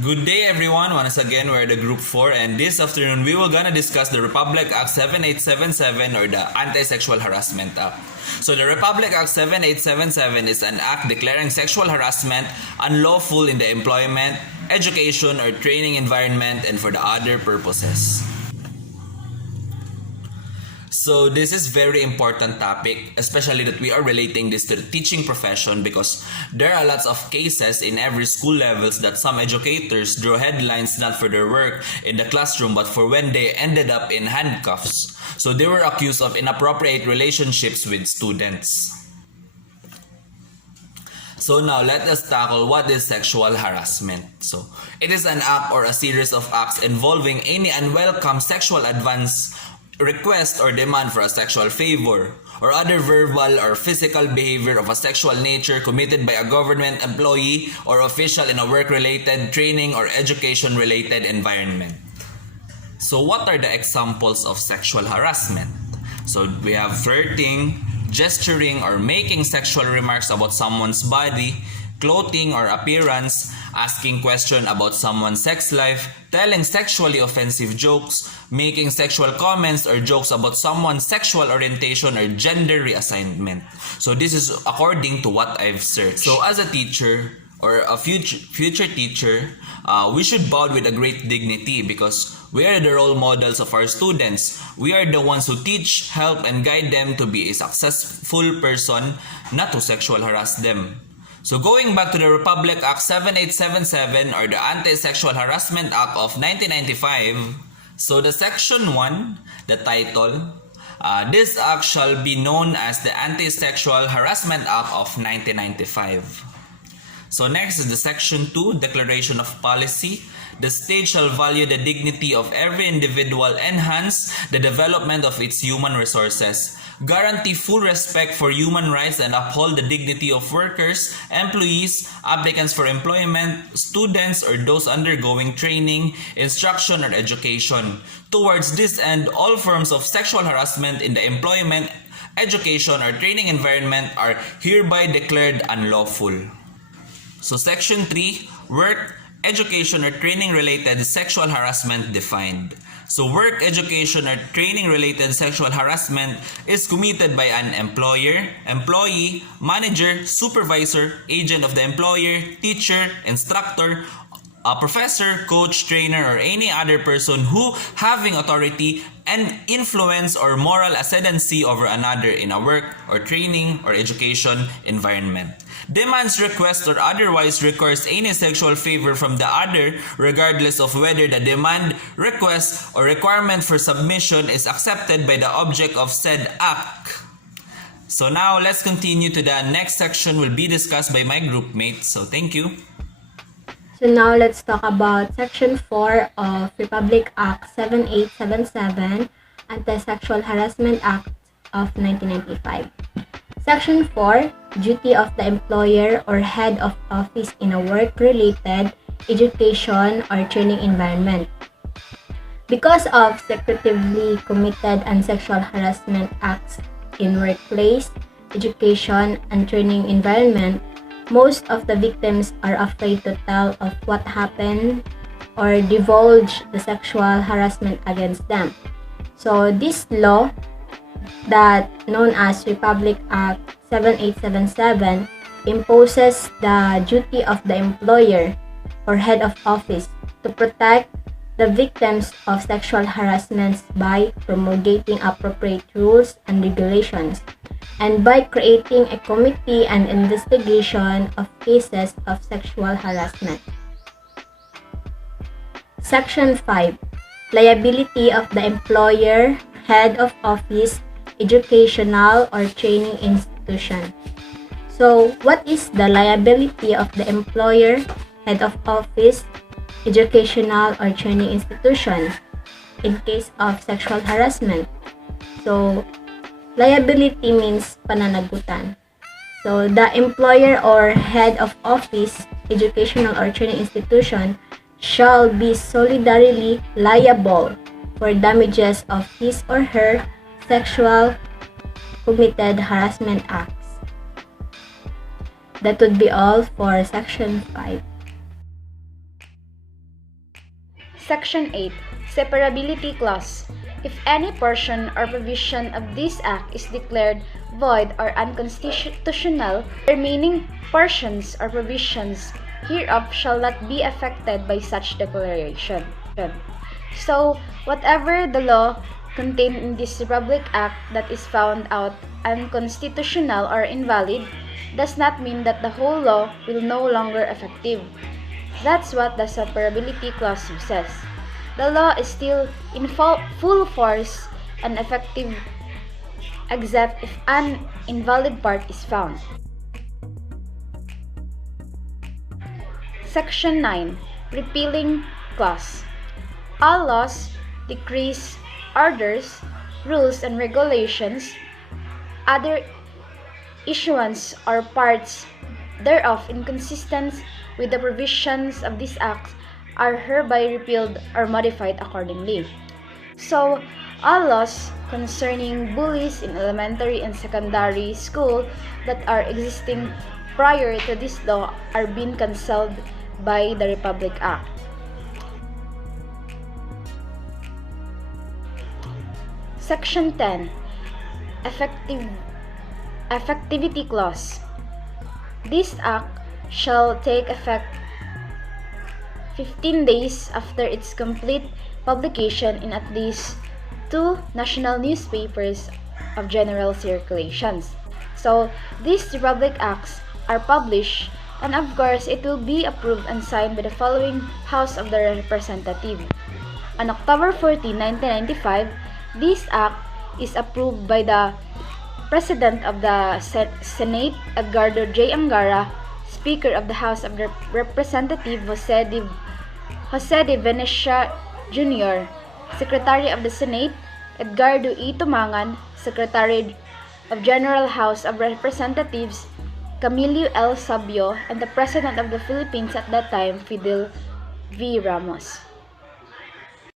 Good day everyone, once again we're the group 4 and this afternoon we will gonna discuss the Republic Act 7877 or the Anti-Sexual Harassment Act. So the Republic Act 7877 is an act declaring sexual harassment unlawful in the employment, education or training environment and for the other purposes. So this is very important topic, especially that we are relating this to the teaching profession because there are lots of cases in every school levels that some educators draw headlines not for their work in the classroom but for when they ended up in handcuffs. So they were accused of inappropriate relationships with students. So now let us tackle what is sexual harassment. So it is an act or a series of acts involving any unwelcome sexual advance, request or demand for a sexual favor or other verbal or physical behavior of a sexual nature committed by a government employee or official in a work-related, training or education-related environment. So what are the examples of sexual harassment? So we have flirting, gesturing or making sexual remarks about someone's body, clothing or appearance, asking questions about someone's sex life, telling sexually offensive jokes, making sexual comments or jokes about someone's sexual orientation or gender reassignment. So this is according to what I've searched. So as a teacher or a future teacher, we should bow with a great dignity because we are the role models of our students. We are the ones who teach, help, and guide them to be a successful person, not to sexual harass them. So going back to the Republic Act 7877 or the Anti-Sexual Harassment Act of 1995, so the Section 1, the title, this act shall be known as the Anti-Sexual Harassment Act of 1995. So next is the Section 2, Declaration of Policy. The state shall value the dignity of every individual, enhance the development of its human resources, guarantee full respect for human rights and uphold the dignity of workers, employees, applicants for employment, students or those undergoing training, instruction or education. Towards this end, all forms of sexual harassment in the employment, education or training environment are hereby declared unlawful. So Section 3, Work, Education or Training Related Sexual Harassment defined. So work, education or training related sexual harassment is committed by an employer, employee, manager, supervisor, agent of the employer, teacher, instructor, a professor, coach, trainer, or any other person who having authority and influence or moral ascendancy over another in a work or training or education environment. Demands, requests, or otherwise requires any sexual favor from the other regardless of whether the demand, request, or requirement for submission is accepted by the object of said act. So now let's continue to the next section will be discussed by my group mates. So thank you. So now let's talk about Section 4 of Republic Act 7877, Anti-Sexual Harassment Act of 1995. Section 4, Duty of the employer or head of office in a work-related, education, or training environment. Because of secretively committed and sexual harassment acts in workplace, education, and training environment, most of the victims are afraid to tell of what happened or divulge the sexual harassment against them. So this law that known as Republic Act 7877 imposes the duty of the employer or head of office to protect the victims of sexual harassments by promulgating appropriate rules and regulations and by creating a committee and investigation of cases of sexual harassment. Section 5. Liability of the employer, head of office, educational or training institution. So, what is the liability of the employer, head of office, educational or training institution in case of sexual harassment? So, liability means pananagutan. So, the employer or head of office, educational or training institution shall be solidarily liable for damages of his or her sexual committed harassment acts. That would be all for Section 5. Section 8. Separability Clause. If any portion or provision of this act is declared void or unconstitutional, the remaining portions or provisions hereof shall not be affected by such declaration. So, whatever the law contained in this Republic Act that is found out unconstitutional or invalid does not mean that the whole law will no longer effective. That's what the separability clause says. The law is still in full force and effective except if an invalid part is found. Section 9. Repealing Clause. All laws, decrees, orders, rules, and regulations, other issuance or parts thereof inconsistent with the provisions of this act are hereby repealed or modified accordingly. So, all laws concerning bullies in elementary and secondary school that are existing prior to this law are being cancelled by the Republic Act. Section 10. Effectivity Clause. This act shall take effect 15 days after its complete publication in at least 2 national newspapers of general circulations. So, these Republic Acts are published, and of course, it will be approved and signed by the following House of the Representatives. On October 14, 1995, this act is approved by the President of the Senate, Edgardo J. Angara, Speaker of the House of Representatives, Jose de Venecia Jr., Secretary of the Senate, Edgardo E. Tumangan, Secretary of General House of Representatives, Camilo L. Sabio, and the President of the Philippines at that time, Fidel V. Ramos.